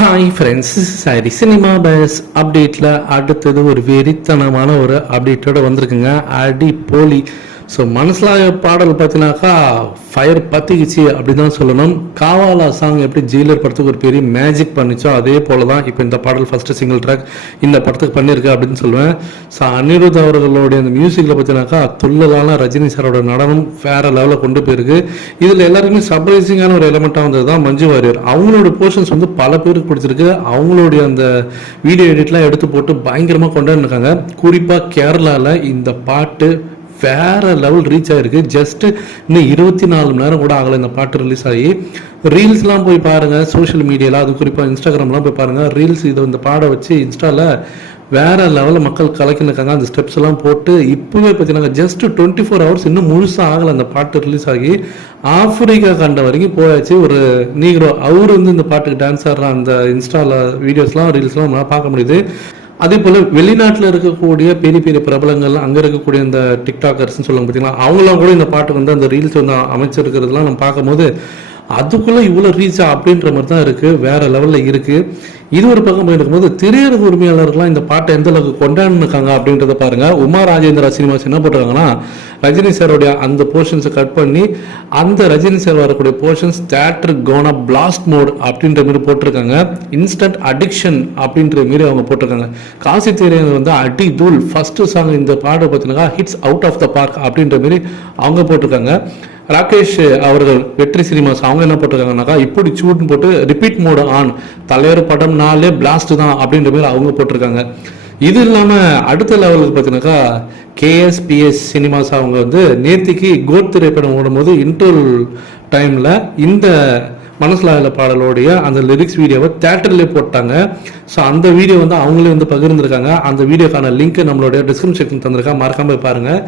Hi friends sorry cinema base அப்டேட்டில் அடுத்தது ஒரு வெறித்தனமான ஒரு அப்டேட்டோட வந்திருக்குங்க. அடி போலி. ஸோ மனசிலாக பாடல் பார்த்தினாக்கா ஃபயர் பற்றிக்குச்சு அப்படின்னு தான் சொல்லணும். காவாலா சாங் எப்படி ஜெயிலர் படத்துக்கு ஒரு பெரிய மேஜிக் பண்ணிச்சோ அதே போல தான் இப்போ இந்த பாடல் ஃபஸ்ட்டு சிங்கிள் ட்ராக் இந்த படத்துக்கு பண்ணியிருக்கு அப்படின்னு சொல்லுவேன். ஸோ அனிருத் அவர்களுடைய அந்த மியூசிக்கில் பார்த்தினாக்கா துள்ளலான ரஜினி சாரோட நடனம் வேற லெவலில் கொண்டு போயிருக்கு. இதில் எல்லாருக்குமே சர்ப்ரைசிங்கான ஒரு எலமெண்ட்டாக வந்தது தான் மஞ்சு வாரியர். அவங்களோட போர்ஷன்ஸ் வந்து பல பேருக்கு பிடிச்சிருக்கு. அவங்களுடைய அந்த வீடியோ எடிட்லாம் எடுத்து போட்டு பயங்கரமாக கொண்டாந்துருக்காங்க குறிப்பாக கேரளாவில் இந்த பாட்டு வேற லெவல் ரீச் ஆயிருக்கு. ஜஸ்ட் இன்னும் இருபத்தி நாலு மணி நேரம் கூட ஆகலை இந்த பாட்டு ரிலீஸ் ஆகி. ரீல்ஸ்லாம் போய் பாருங்க. சோஷியல் மீடியாவில் அது குறிப்பாக இன்ஸ்டாகிராம்லாம் போய் பாருங்க. ரீல்ஸ் இதை இந்த பாட வச்சு இன்ஸ்டாவில் வேற லெவலில் மக்கள் கலக்கின்னு அந்த ஸ்டெப்ஸ் எல்லாம் போட்டு இப்போவே பார்த்தீங்கன்னா ஜஸ்ட் டுவெண்ட்டி ஃபோர் ஹவர்ஸ் இன்னும் முழுசாக ஆகலை அந்த பாட்டு ரிலீஸ் ஆகி. ஆப்பிரிக்கா கண்ட வரைக்கும் போயாச்சு. ஒரு நீக்ரோ அவர் வந்து இந்த பாட்டுக்கு டான்ஸ் ஆடுற அந்த இன்ஸ்டாவில் வீடியோஸ்லாம் ரீல்ஸ்லாம் நம்மளால் பார்க்க முடியுது. அதே போல் வெளிநாட்டில் இருக்கக்கூடிய பெரிய பெரிய பிரபலங்கள் அங்கே இருக்கக்கூடிய இந்த டிக்டாக்கர்ஸ்னு சொல்லுவாங்க பார்த்தீங்களா அவங்களாம் கூட இந்த பாட்டு வந்து அந்த ரீல்ஸ் வந்து அமைச்சிருக்கிறதுலாம் நம்ம பார்க்கும்போது அதுக்குள்ளே இவ்வளோ ரீச்சா அப்படின்ற மாதிரி தான் இருக்குது வேற லெவலில் இருக்குது இது ஒரு பக்கம் போயிருக்கும்போது திரையரங்கு உரிமையாளர்கள்லாம் இந்த பாட்டை எந்த அளவுக்கு கொண்டாடினுக்காங்க அப்படின்றத பாருங்க. உமா ராஜேந்திரா சினிமாஸ் என்ன போட்டிருக்காங்கன்னா ரஜினி சாரோடைய அந்த போர்ஷன்ஸை கட் பண்ணி அந்த ரஜினி சார் வரக்கூடிய portions theatre gonna blast mode அப்படின்ற மாதிரி போட்டிருக்காங்க. இன்ஸ்டன்ட் அடிக்ஷன் அப்படின்ற மாரி அவங்க போட்டிருக்காங்க. காசி தேரியன் வந்து அடி தூள். ஃபர்ஸ்ட் சாங் இந்த பாட்டை பார்த்தீங்கன்னா hits out of the park அப்படின்ற மாரி அவங்க போட்டிருக்காங்க. ராகேஷ் அவர்கள் வெற்றி சினிமாஸ் அவங்க என்ன போட்டிருக்காங்கனாக்கா இப்படி சூட்னு போட்டு ரிப்பீட் மோடு ஆன் தலைவர் படம்னாலே பிளாஸ்ட் தான் அப்படின்ற மாதிரி அவங்க போட்டிருக்காங்க. இது இல்லாமல் அடுத்த லெவலுக்கு பார்த்தீங்கன்னாக்கா கேஎஸ்பிஎஸ் சினிமாஸ் அவங்க வந்து நேத்திக்கு கோட் திரைப்படம் ஓடும்போது இன்டர்வல் டைமில் இந்த மனசிலாகல பாடலோடைய அந்த லிரிக்ஸ் வீடியோவை தேட்டர்லேயே போட்டாங்க. ஸோ அந்த வீடியோ வந்து அவங்களே வந்து பகிர்ந்துருக்காங்க. அந்த வீடியோக்கான லிங்க்கை நம்மளுடைய டிஸ்கிரிப்ஷன் தந்திருக்கா. மறக்காமல் பாருங்கள்